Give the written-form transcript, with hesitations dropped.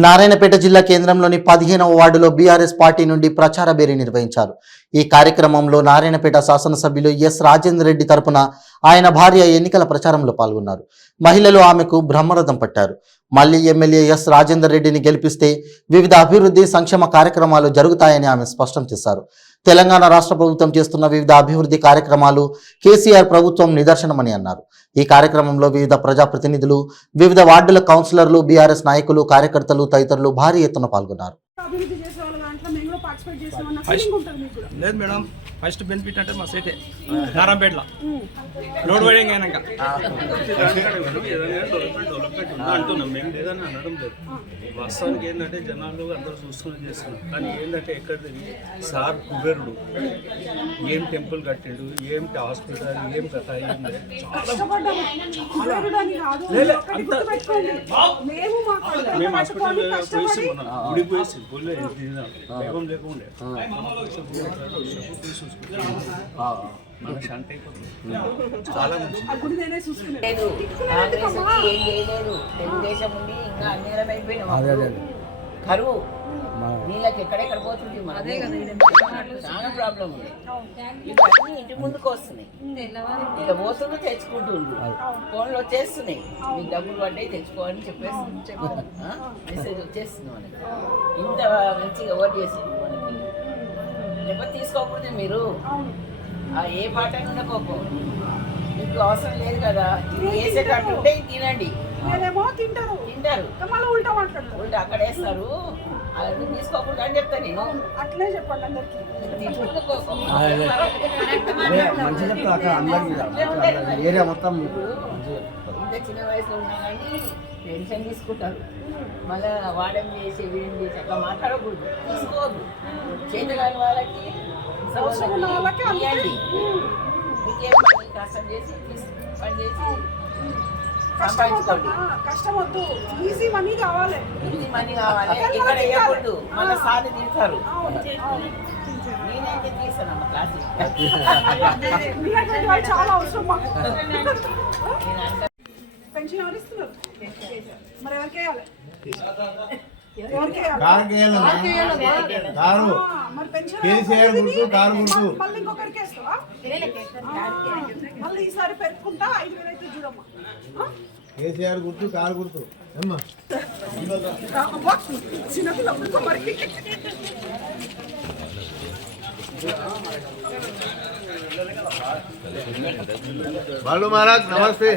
నారాయణపేట జిల్లా కేంద్రంలోని 15వ వార్డులో బీఆర్ఎస్ పార్టీ నుండి ప్రచార బేరీ నిర్వహించారు. ఈ కార్యక్రమంలో నారాయణపేట శాసనసభ్యులు ఎస్ రాజేందర్ రెడ్డి తరపున ఆయన భార్య ఎన్నికల ప్రచారంలో పాల్గొన్నారు. మహిళలు ఆమెకు బ్రహ్మరథం పట్టారు. మళ్లీ ఎమ్మెల్యే ఎస్ రాజేందర్ రెడ్డిని గెలిపిస్తే వివిధ అభివృద్ధి సంక్షేమ కార్యక్రమాలు జరుగుతాయని ఆమె స్పష్టం చేశారు. తెలంగాణ రాష్ట్ర ప్రభుత్వం చేస్తున్న వివిధ అభివృద్ధి కార్యక్రమాలు కేసీఆర్ ప్రభుత్వం నిదర్శనమని అన్నారు. ఈ కార్యక్రమంలో వివిధ ప్రజాప్రతినిధులు, వివిధ వార్డుల కౌన్సిలర్లు, బీఆర్ఎస్ నాయకులు, కార్యకర్తలు తదితరులు భారీ ఎత్తున పాల్గొన్నారు. లేదు మేడం, ఫస్ట్ బెనిఫిట్ అంటే మా సైతే నారాయణపేటలో రోడ్ వైడింగ్ అయినాక అంటున్నాం మేము లేదని అనడం లేదు. వాస్తవానికి ఏంటంటే జనాలు అందరూ చూసుకుని చేస్తున్నారు. కానీ ఏంటంటే ఎక్కడిది సార్ కుబేరుడు ఏం టెంపుల్ కట్టిండు, ఏం హాస్పిటల్, ఏం కథ, ఏం మేము హాస్పిటల్ పోయి గుడికి పోయేసి పోలే బేగం లేకుండే శాంతి అయిపోతుంది. చాలా మంచిది. తెలుగుదేశం ఉండి ఇంకా అన్నేరం అయిపోయినా కరువు నీళ్ళకి ఎక్కడెక్కడ పోతుంది. అదే కదా చాలా ప్రాబ్లం ఉంది. ఇవన్నీ ఇంటి ముందుకు వస్తున్నాయి. ఇక పోతుండ్రు తెచ్చుకుంటుండ్రు, ఫోన్లు వచ్చేస్తున్నాయి. మీకు డబ్బులు పడ్డాయి తెచ్చుకోవాలని చెప్పేసి మెసేజ్ వచ్చేస్తుంది మనకి. ఇంత మంచిగా ఓట్ చేసింది మనకి. లేకపోతే తీసుకోకూడదు మీరు ఏ పాట ఉండకోపో. మీకు అవసరం లేదు కదా, ఇది వేసేటట్టు ఉంటే తినండి. తింటారు ఉల్టా అక్కడ వేస్తారు. అది తీసుకోకూడదు అని చెప్తా నేను. అట్లే చెప్పండి అందరికి. ఇంత చిన్న వయసులో ఉన్నా కానీ పెన్షన్ తీసుకుంటారు. మళ్ళీ వాడడం చేసి వీడియం చేసి అట్లా మాట్లాడకూడదు. తీసుకోవద్దు. చేతగాని వాళ్ళకి ఇవ్వండి. మీకేం పని కష్టం చేసి పని చేసి కష్టం వద్దు, ఈజీ మనీ కావాలి. ఈజీ మనీ కావాలి. ఇక్కడ వేయకూడదు, మళ్ళీ సార్లు తీస్తారు. నేనైతే తీసానమ్మా క్లాస్. చాలా అవసరం. పెన్షన్ ఎవరు ఇస్తున్నారు? మరి ఎవరికి వేయాలి? మళ్ళీ ఇంకొకరికి వేస్తావా? మళ్ళీ ఈసారి పెట్టుకుంటా 5,000 అయితే చూడమ్మా. కేసీఆర్ గుర్తు, కారు గుర్తు. చిన్నపిల్లలు మరి బాలు మహారాజ్ నమస్తే.